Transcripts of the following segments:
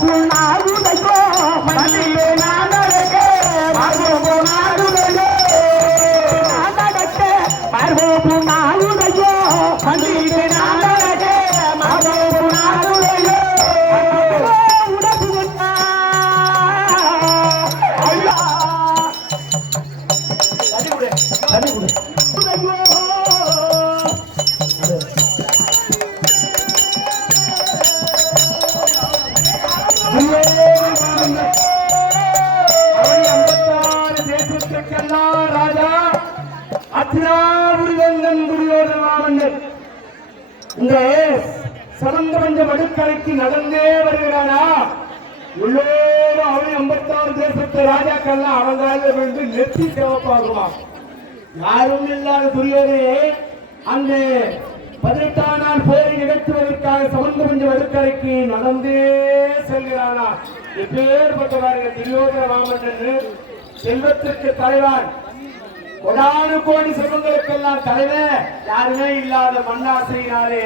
புண்ணாகுதையோ மண்ணிலே நான் நடக்க மார்பு புண்ணாகுதையோ நான் நடக்க மார்பு புண்ணாகுதையோ மண்ணிலே நான் நடக்க மார்பு புண்ணாகுதையோ உடம்பு கொண்டா ஐயா தண்ணி கொடு ராஜா அத்திராபுரிவந்தன் துரியோதன மாமன்னர் இந்த சமந்த பஞ்ச மடுக்கரைக்கு நடந்தே வருகிறானா? எல்லோரும் அவன் 56 தேசத்து ராஜாக்கள்லாம் அவங்களால வந்து நெத்தி சிவப்பாகுவான். யாரும் இல்லாத துரியோதனே அந்த 18ஆம் நாள் போரை நிகழ்த்துவதற்காக சமந்த பஞ்ச மடுக்கரைக்கு நடந்தே செல்கிறானா? எப்பேற்பட்டவர்கள் துரியோதன மாமன்னர் செல்வத்திற்கு தலைவான், கொடானு கோடி செல்வங்களுக்கெல்லாம் தலைவர், யாருமே இல்லாத மண்ணாசையினாலே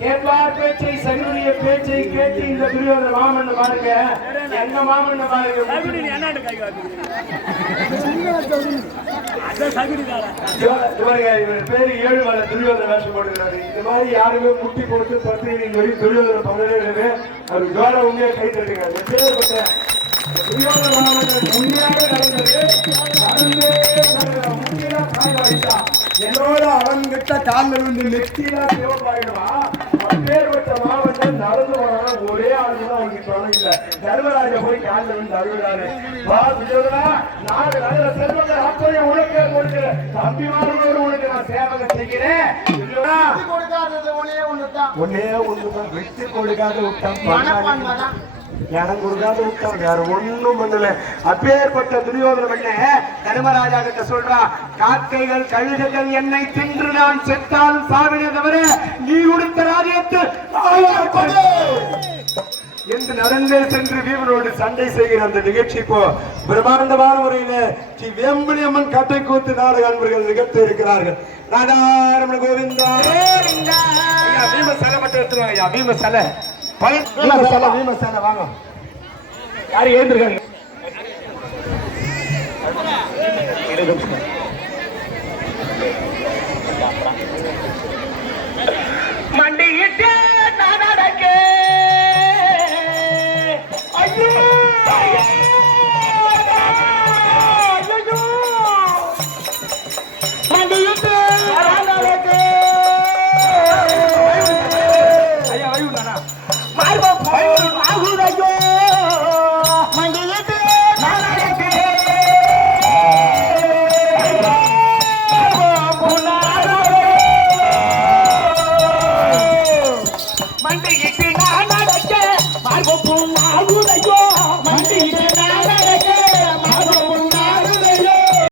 கேட்பார் பேச்சை சகினுடைய பேச்சை கேட்டு இந்த துரியோதன மாமன் பாருங்க, எங்க மாமன் பாருங்க. இவர் பேரு 7 வரை துரியோதன வேஷம் போடுகிறாரு. இந்த மாதிரி யாருமே முட்டி போட்டு பத்திரிகை துரியோதன பகலே அவர் ஜோர உண்மையை கை தட்டுகிறார். எப்பேற்பட்ட துரியோதன மாமன் உண்மையாக நடந்தது. என்னோட அவன் கிட்ட காலில் விழுந்து நெத்தியா சிவப்பாயிடுவா. அப்பேற்பட்ட மாவட்டம் நடந்து போனா ஒரே ஆளுதான் அவனுக்கு பணம் இல்ல. தர்மராஜ போய் காலில் விழுந்து அழுகிறாரு. வா துரியோதனா, நாடு நல்ல செல்வங்கள் அப்பையும் உனக்கே கொடுக்கிற தம்பிமாரோடு உனக்கு நான் சேவகை செய்கிறேன். ஒன்னே ஒண்ணுதான் வெற்றி கொடுக்காத விட்டான், இடம் கொடுக்காத விட்டான், வேற ஒண்ணும் பண்ணல. அப்பேற்பட்ட துரியோதன பண்ண தர்மராஜா கிட்ட சொல்றா, காக்கைகள் கழுகுகள் என்னை தின்று நான் செத்தாலும் சாவினை தவிர நீ கொடுத்த ராஜ்யத்து என்று நடந்தே சென்று வீரனோடு சண்டை செய்கிற அந்த நிகழ்ச்சி இப்போ பிரம்மாண்டமான முறையில ஸ்ரீ வேம்புலி அம்மன் கட்டை கூத்து நாடக அன்பர்கள் நிகழ்த்தி இருக்கிறார்கள். ராதாரமண கோவிந்தா. பீம சிலை மட்டும் எடுத்துருவாங்க ஐயா, பீம சிலை வாங்க. யாரு ஏந்திருக்காங்க? மண்டியிட்டு நான் நடக்க ஐயோ மண்டியிட்டு நான் நடக்க ஐயா வயுதானா மார்போ ஆகுதையோ மண்டியிட்டு நான் நடக்க மண்டியிட்டு நான் நடக்க மார்போ